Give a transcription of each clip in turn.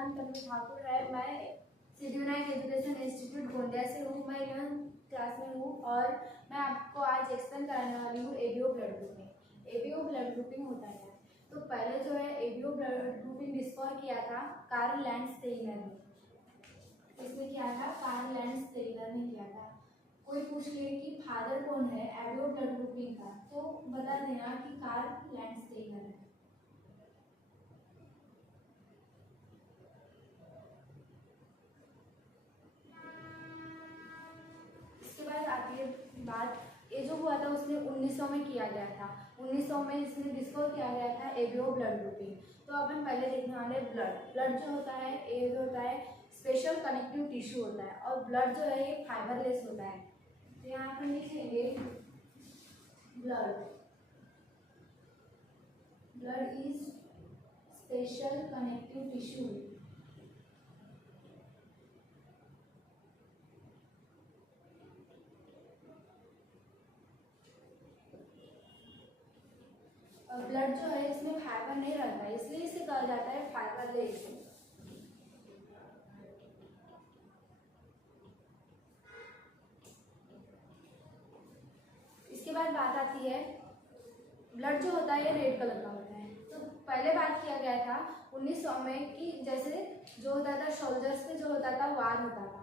नाम तन्वी ठाकुर है। मैं सिद्धिविनायक एजुकेशन इंस्टीट्यूट गोंदिया से हूँ। मैं 11th क्लास में हूँ और मैं आपको आज एक्सप्लेन कराने वाली हूँ ABO blood grouping. ABO blood grouping होता है तो पहले जो है एबीओ ब्लड ग्रुपिंग डिस्कवर किया था कार्ल लैंडस्टेइनर ने। इसने किया था, कार्ल लैंडस्टेइनर ने किया था। कोई पूछ ले कि फादर कौन है एबीओ ब्लड ग्रुपिंग का, तो बता देना कि कार्ल लैंडस्टेइनर है। बात ये जो हुआ था उसने 1900 में किया गया था। 1900 में इसने डिस्कवर किया गया था एबीओ ब्लड ग्रुपिंग। तो अपन पहले देखने वाले ब्लड जो होता है ये जो होता है स्पेशल कनेक्टिव टिश्यू होता है और ब्लड जो है ये फाइबरलेस होता है। तो यहाँ पर लिखेंगे blood is special connective tissue. Blood जो है इसमें फाइबर नहीं रहता है, इसलिए इसे कहा जाता है फाइबरलेस। इसके बाद बात आती है ब्लड जो होता है ये रेड कलर का होता है। तो पहले बात किया गया था 1900 में कि जैसे जो होता था सोल्जर्स पे जो होता था वार होता था,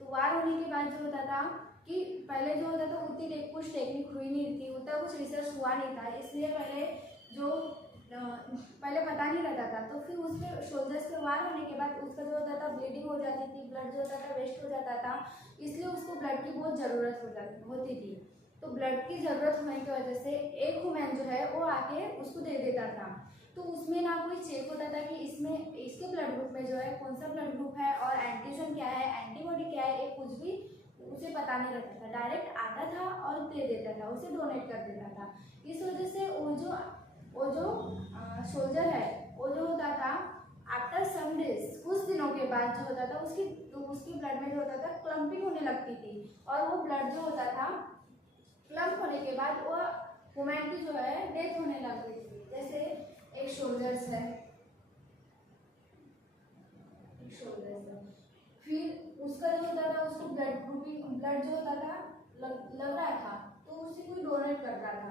तो वार होने के बाद जो होता था कि पहले जो होता था उतनी कुछ टेक्निक हुई नहीं थी, उतना कुछ रिसर्च हुआ नहीं था, इसलिए पहले पता नहीं रहता था। तो फिर उस पर सोल्जर्स पे वार होने के बाद उसका जो होता था ब्लीडिंग हो जाती थी, ब्लड जो होता था वेस्ट हो जाता था, इसलिए उसको ब्लड की बहुत ज़रूरत होती थी। तो ब्लड की ज़रूरत होने की वजह से एक वुमेन जो है वो आके उसको दे देता था। तो उसमें ना कोई चेक होता था कि इसमें इसके ब्लड ग्रुप में जो है कौन सा ब्लड ग्रुप है और एंटीजन क्या है, एंटीबॉडी क्या है, ये कुछ भी उसे पता नहीं रहता था। डायरेक्ट आता था और दे देता था, उसे डोनेट कर देता था। इस वजह से वो जो सोल्जर है वो जो होता था आफ्टर सम डेज, कुछ दिनों के बाद जो होता था उसकी ब्लड में जो होता था क्लम्पिंग होने लगती थी और वो ब्लड जो होता था क्लम्प होने के बाद वो वुमेन की जो है डेथ होने लगती थी। जैसे एक सोल्जर्स है, फिर उसका जो होता था उसको ब्लड जो होता था लग रहा था तो उसे कोई डोनेट करता था,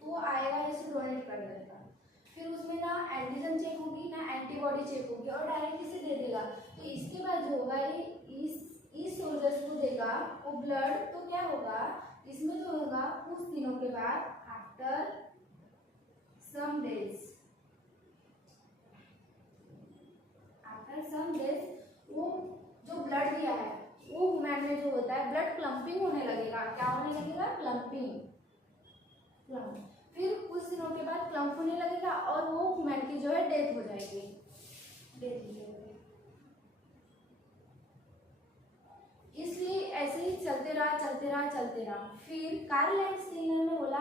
तो वो आएगा इसे डोनेट कर देगा। फिर उसमें ना एंटीजन चेक होगी ना एंटीबॉडी चेक होगी और डायरेक्ट इसे दे देगा। तो इसके बाद जो होगा ये इस सोल्जर्स को देगा वो ब्लड, तो क्या होगा इसमें जो होगा कुछ दिनों के बाद आफ्टर सम डेज वो जो ब्लड दिया है वो वुमेन में जो होता है ब्लड क्लम्पिंग होने लगेगा। क्या होने लगेगा? क्लम्पिंग। फिर कुछ दिनों के बाद क्लम्प होने लगेगा और वो वुमेन की जो है डेथ हो जाएगी। इसलिए ऐसे ही चलते रहा। फिर कार्ल लैंडस्टेइनर ने बोला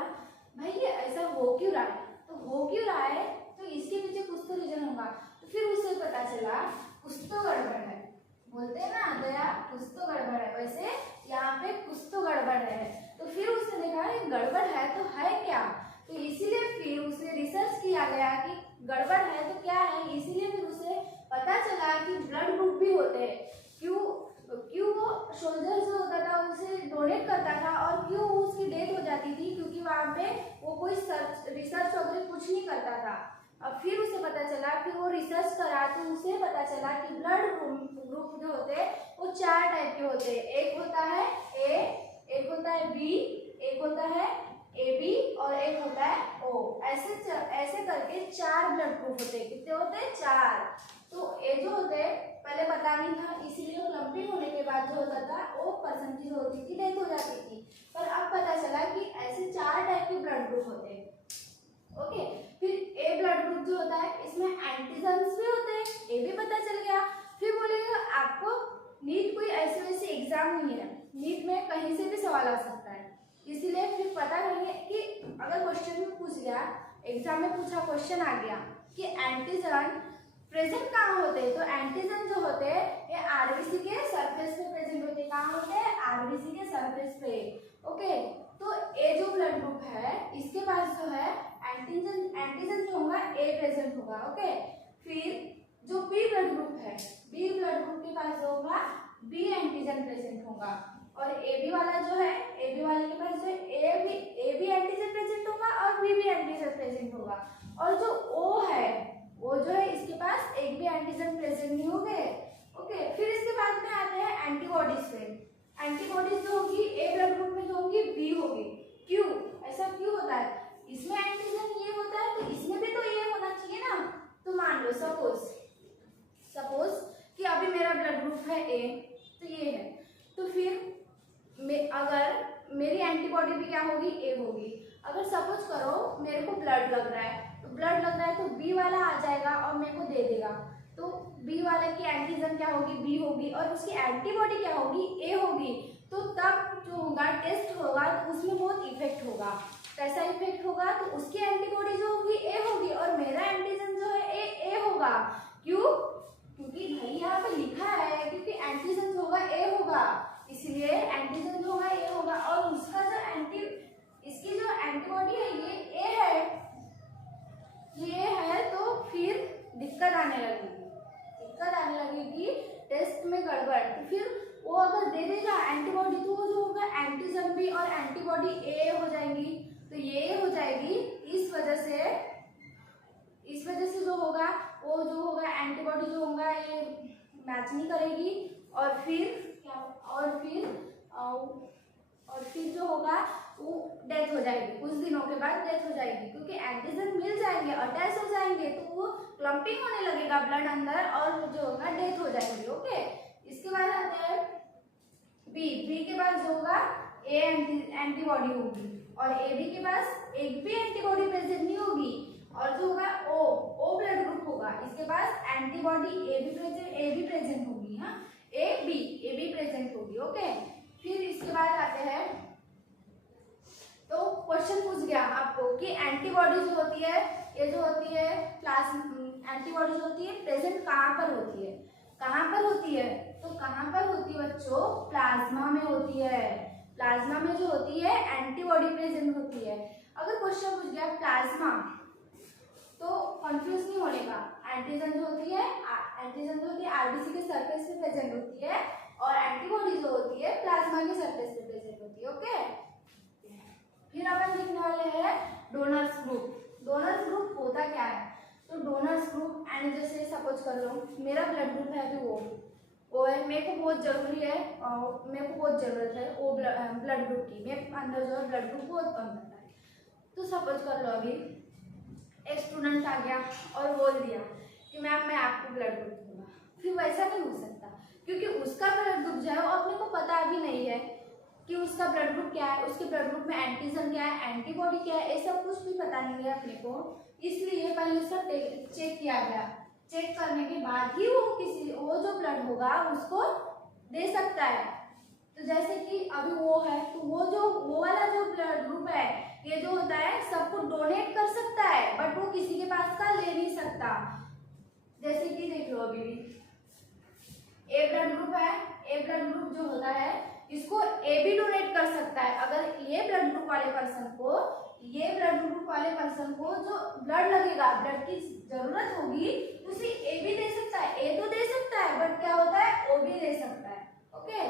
भाई ये ऐसा हो क्यों रहा है, तो इसके पीछे कुछ तो रीजन होगा। तो फिर उसे पता चला कुछ तो गड़बड़ है, बोलते हैं ना दया कुछ तो गड़बड़ है, वैसे यहाँ पे कुछ तो गड़बड़ है। तो फिर उसने देखा ये गड़बड़ है तो है क्या, तो इसीलिए फिर उसे रिसर्च किया गया कि गड़बड़ है तो क्या है। इसीलिए फिर उसे पता चला कि ब्लड ग्रुप भी होते हैं। क्यों वो सोल्जर जो होता था उसे डोनेट करता था और क्यों उसकी डेथ हो जाती थी, क्योंकि वहाँ पे वो कोई रिसर्च वगैरह कुछ नहीं करता था। अब फिर उसे पता चला, फिर वो रिसर्च करा तो उसे पता चला कि ब्लड ग्रुप जो होते हैं वो 4 टाइप के होते हैं। एक होता है ए, एक होता है बी, एक होता है AB और एक होता है O। ऐसे करके 4 ब्लड ग्रुप होते हैं। कितने होते हैं? 4। तो ये जो होते हैं पहले पता नहीं था, इसीलिए क्लम्पिंग होने के बाद जो होता था वो पर्सन की जो होती थी डेथ हो जाती थी। पर अब पता चला कि ऐसे 4 टाइप के ब्लड ग्रुप होते हैं। ओके, फिर ए ब्लड ग्रुप जो होता है इसमें एंटीजन्स भी होते हैं, ये भी पता चल गया। फिर बोलेगा आपको नीट कोई ऐसे वैसे एग्जाम नहीं है, नीट में कहीं से भी सवाल आ सकता है, इसीलिए फिर पता करेंगे कि अगर क्वेश्चन में पूछ गया, एग्जाम में पूछा क्वेश्चन आ गया कि एंटीजन प्रेजेंट कहाँ होते हैं, तो एंटीजन जो होते हैं ये आरबीसी के सरफेस पे प्रेजेंट होते हैं। कहाँ होते हैं? आरबीसी के सरफेस पे। ओके, तो ए जो ब्लड ग्रुप है इसके पास जो है एंटीजन जो होगा ए प्रेजेंट होगा। ओके, फिर जो बी ब्लड ग्रुप है, बी ब्लड ग्रुप के पास जो होगा बी एंटीजन प्रेजेंट होगा, और ए बी वाला जो है, ए बी वाले के पास जो ए बी एंटीजन प्रेजेंट होगा और बी भी एंटीजन प्रेजेंट होगा, और जो ओ है वो जो है इसके पास एक भी एंटीजन प्रेजेंट नहीं होंगे। ओके, फिर इसके बाद में आते हैं एंटीबॉडीज पे। एंटीबॉडीज जो होगी ए ब्लड ग्रुप में जो होगी बी होगी। क्यों ऐसा क्यों होता है? इसमें एंटीजन ये होता है तो इसमें भी तो ये होना चाहिए ना। तो मान लो सपोज कि अभी मेरा ब्लड ग्रुप है ए, तो ये है, तो फिर अगर मेरी एंटीबॉडी भी क्या होगी, ए होगी। अगर सपोज करो मेरे को ब्लड लग रहा है, तो बी वाला आ जाएगा और मेरे को दे देगा, तो बी वाले की एंटीजन क्या होगी, बी होगी, और उसकी एंटीबॉडी क्या होगी, ए होगी। तो तब जो होगा टेस्ट होगा तो उसमें बहुत इफेक्ट होगा। कैसा इफेक्ट होगा? तो उसकी एंटीबॉडी जो होगी ए होगी और मेरा एंटीजन जो है ए होगा। क्यों? क्योंकि भाई यहाँ पे लिखा है, क्योंकि एंटीजन जो होगा ए होगा, इसलिए एंटीजन जो होगा ए होगा, और उसका जो इसकी जो एंटीबॉडी है ये ए है, तो फिर दिक्कत आने लगेगी टेस्ट में गड़बड़। तो फिर वो अगर दे देगा एंटीबॉडी, तो वो जो होगा एंटीजन भी और एंटीबॉडी ए हो जाएंगी, तो ये हो जाएगी। इस वजह से जो होगा वो जो होगा एंटीबॉडी जो होगा ये मैच नहीं करेगी, और फिर जो होगा वो डेथ हो जाएगी, कुछ दिनों के बाद डेथ हो जाएगी, क्योंकि एंटीजन मिल जाएंगे, अटैच हो जाएंगे, तो वो क्लम्पिंग होने लगेगा ब्लड अंदर और जो होगा डेथ हो जाएगी। ओके, इसके बाद आता है बी के पास जो होगा ए एंटीबॉडी होगी, और ए बी के पास एक भी एंटीबॉडी प्रेजेंट नहीं होगी, और जो होगा ओ ब्लड ग्रुप होगा, इसके पास एंटीबॉडी ए बी प्रेजेंट होगी। हाँ, ए बी प्रेजेंट होगी। ओके, फिर इसके बाद आते हैं, तो क्वेश्चन पूछ गया आपको कि एंटीबॉडी जो होती है, ये जो होती है एंटीबॉडी जो होती है प्रेजेंट कहाँ पर होती है? तो कहाँ पर होती है बच्चों? प्लाज्मा में होती है। प्लाज्मा में जो होती है एंटीबॉडी प्रेजेंट होती है। अगर क्वेश्चन पूछ गया प्लाज्मा, तो कंफ्यूज नहीं होने का। एंटीजन जो होती है आरबीसी के सरफेस पे प्रेजेंट होती है, और एंटीबॉडी जो होती है प्लाज्मा के सरफेस पे प्रेजेंट होती है। ओके, फिर अपन लिखने वाले हैं डोनर्स ग्रुप होता क्या है? तो डोनर्स ग्रुप, एंड जैसे सपोज कर लो मेरा ब्लड ग्रुप है अभी वो है, मेरे को बहुत जरूरी है, मेरे को बहुत जरूरत है वो ब्लड ग्रुप की, मेरे अंदर जो है ब्लड ग्रुप बहुत कम रहता है। तो सपोज कर लो अभी एक स्टूडेंट आ गया और बोल दिया कि मैम मैं आपको ब्लड ग्रुप दूंगा, फिर वैसा नहीं हो सकता, क्योंकि उसका ब्लड ग्रुप जो है वो अपने को पता भी नहीं है कि उसका ब्लड ग्रुप क्या है, उसके ब्लड ग्रुप में एंटीजन क्या है, एंटीबॉडी क्या है, ये सब कुछ भी पता नहीं है अपने को। इसलिए पहले उसका चेक किया गया, चेक करने के बाद ही वो जो ब्लड होगा उसको दे सकता है। तो जैसे कि अभी वो है, तो वो वाला जो ब्लड ग्रुप है ये जो होता है सबको डोनेट कर सकता है, बट वो किसी के पास का ले नहीं सकता। जैसे कि देख लो अभी ए ब्लड ग्रुप है, ए ब्लड ग्रुप जो होता है इसको ए भी डोनेट कर सकता है। अगर ये ब्लड ग्रुप वाले पर्सन को जो ब्लड लगेगा, ब्लड की जरूरत होगी, उसे ए भी दे सकता है। ए तो दे सकता है, बट क्या होता है, ओ भी दे सकता है। ओके,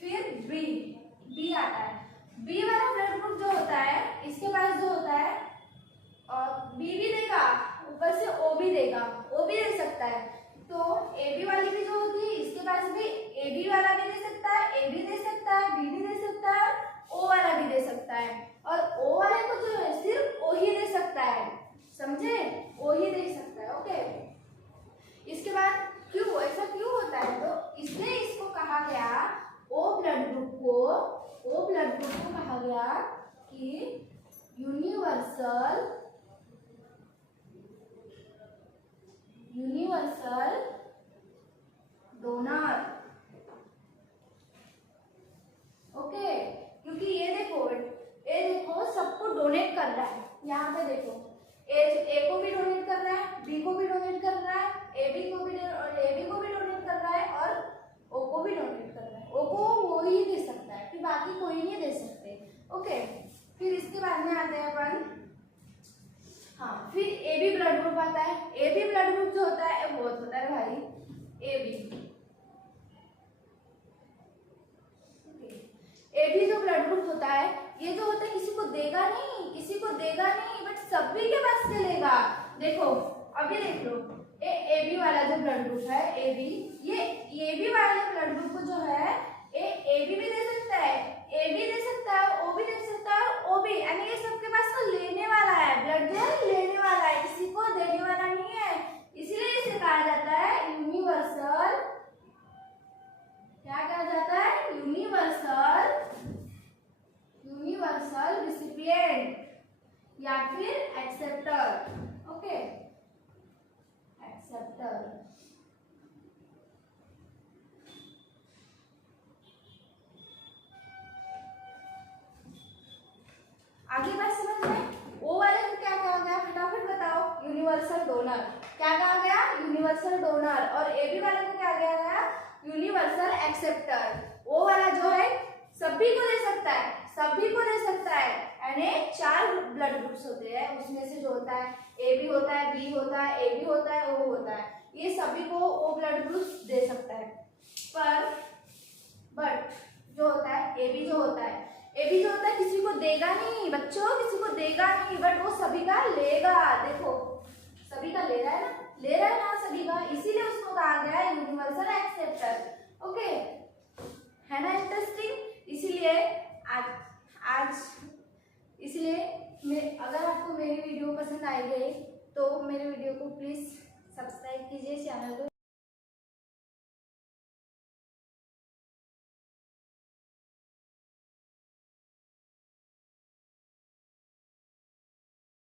फिर बी आता है। बी वाला ब्लड ग्रुप जो होता है इसके पास जो होता है बी भी देगा, ऊपर से ओ भी देगा, ओ भी दे सकता है। तो ए बी वाली भी जो होती है इसके पास भी ए बी वाला भी दे सकता है, ए भी दे सकता है, बी भी दे सकता है, ओ वाला भी दे सकता है, और ओ वाले को जो है सिर्फ ओ ही दे सकता है। समझे? ओ ही दे सकता है। ओके, इसके बाद क्यों ऐसा क्यों होता है? तो इसलिए इसको कहा गया ओ ब्लड ग्रुप को कहा गया कि यूनिवर्सल डोनर। ओके, क्योंकि ये देखो सबको डोनेट कर रहा है। यहाँ पे देखो ए को भी डोनेट कर रहा है, बी को भी डोनेट कर रहा है, ए बी को भी डोनेट कर रहा है, और ओ को भी डोनेट कर रहा है। ओ को वो ही दे सकता है, फिर बाकी कोई नहीं दे सकते। ओके, फिर इसके बाद में आते हैं अपन ब्लड ग्रुप होता है ये जो होता है किसी को देगा नहीं बट सभी के पास चलेगा। देखो अभी देख लो ए बी वाला जो ब्लड ग्रुप है ए बी, ये बी वाले ब्लड ग्रुप को जो है ए बी भी दे सकता है, ए बी दे सकता है, ओ भी दे सकता है, ओ भी, यानी ये सबके पास तो लेने वाला है, ब्लड जो है लेने वाला है, किसी को देने वाला नहीं है। इसीलिए इसे कहा जाता है यूनिवर्सल, क्या कहा जाता है, यूनिवर्सल रिसिपिएंट या फिर एक्सेप्टर। Okay, acceptor. आगे बात समझ में, ओ वाले को क्या कहा गया फटाफट बताओ, यूनिवर्सल डोनर। क्या कहा गया, यूनिवर्सल डोनर। और ए बी वाले को क्या कहा गया, यूनिवर्सल एक्सेप्टर। ओ वाला जो है सभी को दे सकता है, यानी 4 ब्लड ग्रुप्स होते हैं, उसमें से जो होता है ए बी होता है, बी होता है, ए बी होता है, ओ होता है, ये सभी को ओ ब्लड ग्रुप्स दे सकता है। बट जो होता है ए बी जो होता है किसी को देगा नहीं बच्चों, किसी को देगा नहीं, बट वो सभी का लेगा। देखो सभी का ले रहा है ना सभी का, इसीलिए उसको कहा गया है यूनिवर्सल एक्सेप्टर। ओके, है ना इंटरेस्टिंग। इसीलिए अगर आपको मेरी वीडियो पसंद आई गई तो मेरे वीडियो को प्लीज सब्सक्राइब कीजिए, चैनल को